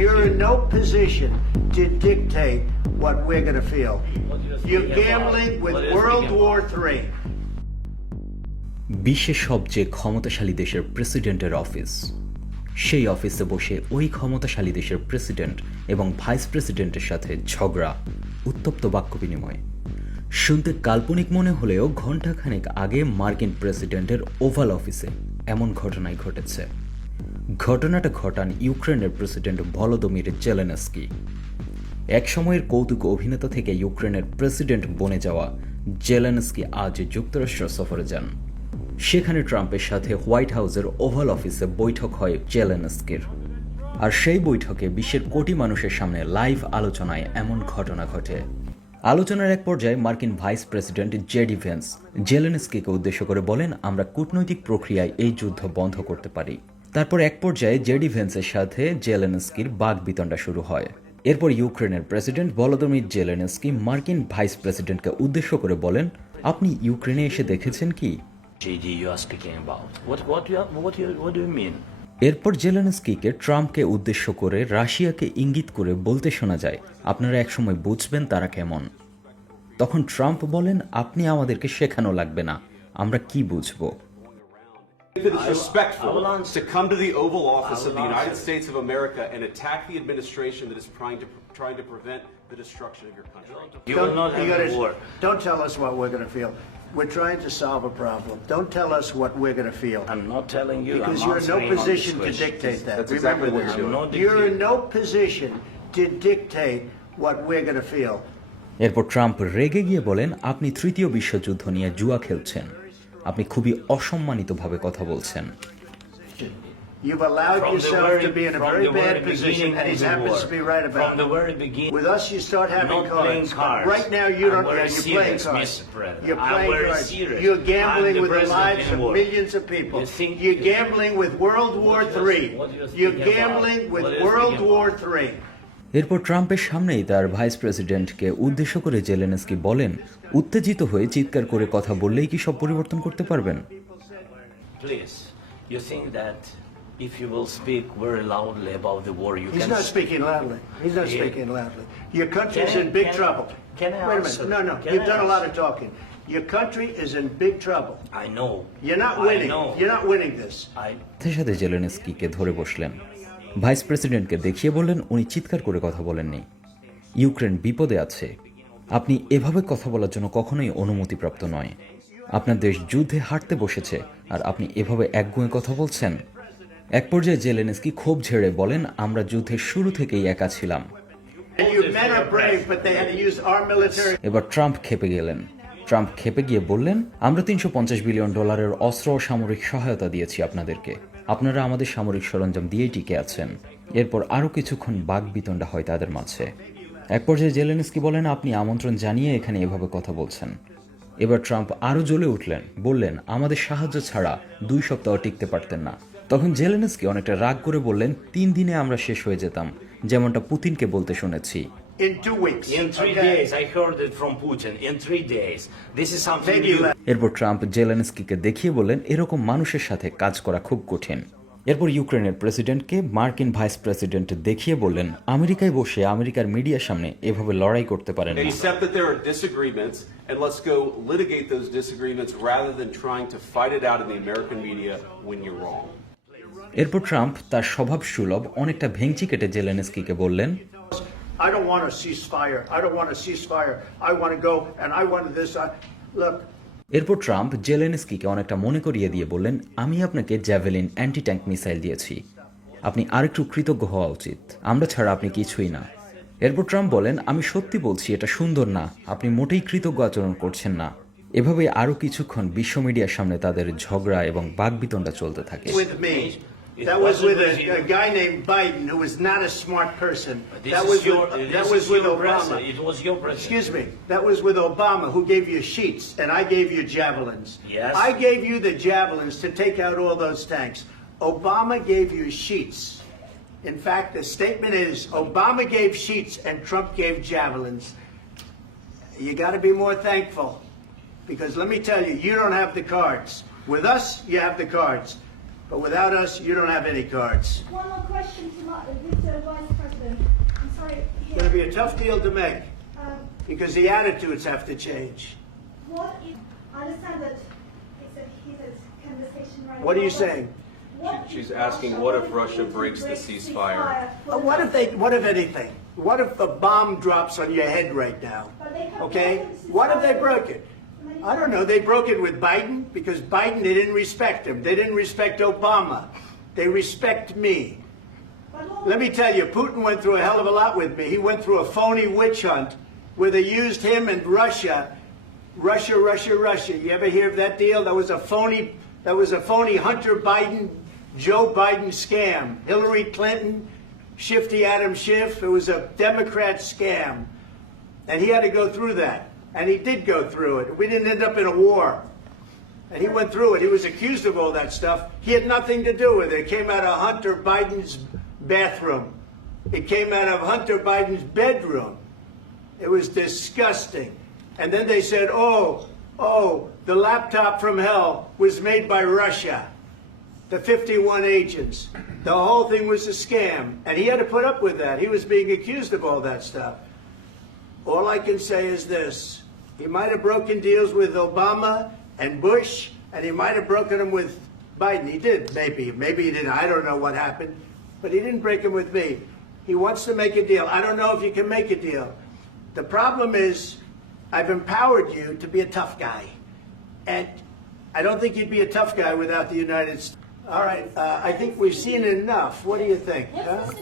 You're in no position to dictate what we're going to feel. You're gambling with World War III. বিশ্বের সবচেয়ে ক্ষমতাশালী দেশের প্রেসিডেন্টের অফিস, সেই অফিসে বসে ওই ক্ষমতাশালী দেশের প্রেসিডেন্ট এবং ভাইস প্রেসিডেন্টের সাথে ঝগড়া, উত্তপ্ত বাক্য বিনিময়। শুনতে কাল্পনিক মনে হলেও ঘণ্টাখানেক আগে মার্কিন প্রেসিডেন্টের ওভাল অফিসে এমন ঘটনাই ঘটেছে। ঘটনাটা ঘটান ইউক্রেনের প্রেসিডেন্ট ভলোদিমির জেলেনস্কি। এক সময়ের কৌতুক অভিনেতা থেকে ইউক্রেনের প্রেসিডেন্ট বনে যাওয়া জেলেনস্কি আজ যুক্তরাষ্ট্র সফরে যান। সেখানে ট্রাম্পের সাথে হোয়াইট হাউসের ওভাল অফিসে বৈঠক হয় জেলেনস্কির। আর সেই বৈঠকে বিশ্বের কোটি মানুষের সামনে লাইভ আলোচনায় এমন ঘটনা ঘটে। আলোচনার এক পর্যায়ে মার্কিন ভাইস প্রেসিডেন্ট জেডি ভেন্স জেলেনস্কিকে উদ্দেশ্য করে বলেন, আমরা কূটনৈতিক প্রক্রিয়ায় এই যুদ্ধ বন্ধ করতে পারি। তারপর এক পর্যায়ে জেডি ভেন্সের সাথে জেলেনস্কির বাকবিতণ্ডা শুরু হয়। এরপর ইউক্রেনের প্রেসিডেন্ট ভলোদিমির জেলেনস্কি মার্কিন ভাইস প্রেসিডেন্টকে উদ্দেশ্য করে বলেন, আপনি ইউক্রেনে এসে দেখেছেন কি? এরপর জেলেনস্কিকে ট্রাম্পকে উদ্দেশ্য করে রাশিয়াকে ইঙ্গিত করে বলতে শোনা যায়, আপনারা একসময় বুঝবেন তারা কেমন। তখন ট্রাম্প বলেন, আপনি আমাদেরকে শেখানো লাগবে না, আমরা কি বুঝবো। It is respectful to come to the Oval Office of the United States of America and attack the administration that is trying to prevent the destruction of your country. You will not have a war. Don't tell us what we're going to feel. We're trying to solve a problem. Don't tell us what we're going to feel. I'm not telling you. Because you're in no position to dictate that. That's Remember exactly what this. you're doing. You're in no position to dictate what we're going to feel. এরপর ট্রাম্প রেগে গিয়ে বলেন, আপনি তৃতীয় বিশ্বযুদ্ধ নিয়ে জুয়া খেলছেন, আপনি খুবই অসম্মানিতভাবে কথা বলছেন। You've allowed yourself to be in a very bad position, and he happens to be right about it. With us, you start having cards. Right now, you don't. You're playing cards. You're playing cards. You're gambling with the lives of millions of people. You're gambling with World War III. You're gambling with World War III. এরপর ট্রাম্পের সামনেই তার ভাইস প্রেসিডেন্টকে উদ্দেশ্য করে জেলেনস্কি বলেন, উত্তেজিত হয়ে চিৎকার করে কথা বললেই কি সব পরিবর্তন করতে পারবেন? Please, you think that if you will speak very loudly about the war, you can... He's not speaking loudly. He's not speaking loudly. Your country is in big trouble. Can I Wait a answer? minute. No. You've done a lot of talking. Your country is in big trouble. I know. You're not winning. You're not winning this. সাথে সাথে জেলেনস্কিকে ধরে বসলেন। ভাইস প্রেসিডেন্টকে দেখিয়ে বললেন, উনি চিৎকার করে কথা বলেননি। ইউক্রেন বিপদে আছে। আপনি এভাবে কথা বলার জন্য কখনোই অনুমতিপ্রাপ্ত নয়। আপনার দেশ যুদ্ধে হারতে বসেছে, আর আপনি এভাবে একগুঁয়ে কথা বলছেন। এক পর্যায়ে জেলেনস্কি ক্ষোভ ঝেড়ে বলেন, আমরা যুদ্ধের শুরু থেকেই একা ছিলাম। এবার ট্রাম্প ক্ষেপে গেলেন। ট্রাম্প ক্ষেপে গিয়ে বললেন, আমরা $350 বিলিয়ন অস্ত্র ও সামরিক সহায়তা দিয়েছি আপনাদেরকে, আপনারা আমাদের সামরিক সরঞ্জাম দিয়েই টিকে আছেন। এরপর আরও কিছুক্ষণ বাকবিতণ্ডা হয় তাদের মাঝে। এক পর্যায়ে জেলেনস্কি বলেন, আপনি আমন্ত্রণ জানিয়ে এখানে এভাবে কথা বলছেন। এবার ট্রাম্প আরও জ্বলে উঠলেন, বললেন, আমাদের সাহায্য ছাড়া 2 সপ্তাহ টিকতে পারতেন না। তখন জেলেনস্কি অনেকটা রাগ করে বললেন, 3 দিনে আমরা শেষ হয়ে যেতাম, যেমনটা পুতিনকে বলতে শুনেছি। In 2 weeks. In 3 days, I heard it from Putin. In 3 days. This is something new. এরপর ট্রাম্প জেলেনস্কিকে দেখিয়ে বললেন, এরকম মানুষের সাথে কাজ করা খুব কঠিন। এরপর ইউক্রেনের প্রেসিডেন্টকে মার্কিন ভাইস প্রেসিডেন্ট দেখিয়ে বললেন, আমেরিকায় বসে আমেরিকার মিডিয়ার সামনে এভাবে লড়াই করতে পারেন না। Accept that there are disagreements and let's go litigate those disagreements rather than trying to fight it out in the American media when you're wrong. এরপর ট্রাম্প তার স্বভাব সুলভ অনেকটা ভেংচি কেটে জেলেনস্কিকে বললেন, I don't want a ceasefire. I don't want a ceasefire. I want to go and I want this. Look. এরপর ট্রাম্প জেলেনস্কিকে অনেকটা মনে করিয়ে দিয়ে বললেন, আমি আপনাকে জ্যাভেলিন অ্যান্টি ট্যাঙ্ক মিসাইল দিয়েছি, আপনি আরেকটু কৃতজ্ঞ হওয়া উচিত, আমরা ছাড়া আপনি কিছুই না। এরপর ট্রাম্প বলেন, আমি সত্যি বলছি এটা সুন্দর না, আপনি মোটেই কৃতজ্ঞ আচরণ করছেন না। এভাবে আরও কিছুক্ষণ বিশ্ব মিডিয়ার সামনে তাদের ঝগড়া এবং বাকবিতণ্ডা চলতে থাকে। That was with a guy named Biden, who was not a smart person. That was with Obama. It was your president. Excuse me. That was with Obama, who gave you sheets, and I gave you javelins. Yes. I gave you the javelins to take out all those tanks. Obama gave you sheets. In fact, the statement is Obama gave sheets and Trump gave javelins. You got to be more thankful, because let me tell you, you don't have the cards. With us, you have the cards. But without us, you don't have any cards. One more question to Vice President. going to be a tough deal to make because the attitudes have to change. What if, I understand that it's a heated conversation right now. What are you saying? She's asking, what if Russia breaks the ceasefire? What if anything? What if a bomb drops on your head right now? Okay? What if they broke it? I don't know. They broke it with Biden because Biden, they didn't respect him. They didn't respect Obama. They respect me. Let me tell you, Putin went through a hell of a lot with me. He went through a phony witch hunt where they used him and Russia. Russia. You ever hear of that deal? That was a phony Hunter Biden, Joe Biden scam. Hillary Clinton, Shifty Adam Schiff. It was a Democrat scam. And he had to go through that. And he did go through it. We didn't end up in a war. And he went through it. He was accused of all that stuff. He had nothing to do with it. It came out of Hunter Biden's bathroom. It came out of Hunter Biden's bedroom. It was disgusting. And then they said, oh, the laptop from hell was made by Russia. The 51 agents. The whole thing was a scam. And he had to put up with that. He was being accused of all that stuff. All I can say is this. He might have broken deals with Obama and Bush, and he might have broken them with Biden. He did, maybe. Maybe he didn't. I don't know what happened. But he didn't break them with me. He wants to make a deal. I don't know if you can make a deal. The problem is I've empowered you to be a tough guy. And I don't think you'd be a tough guy without the United States. All right, I think we've seen enough. What do you think? Huh?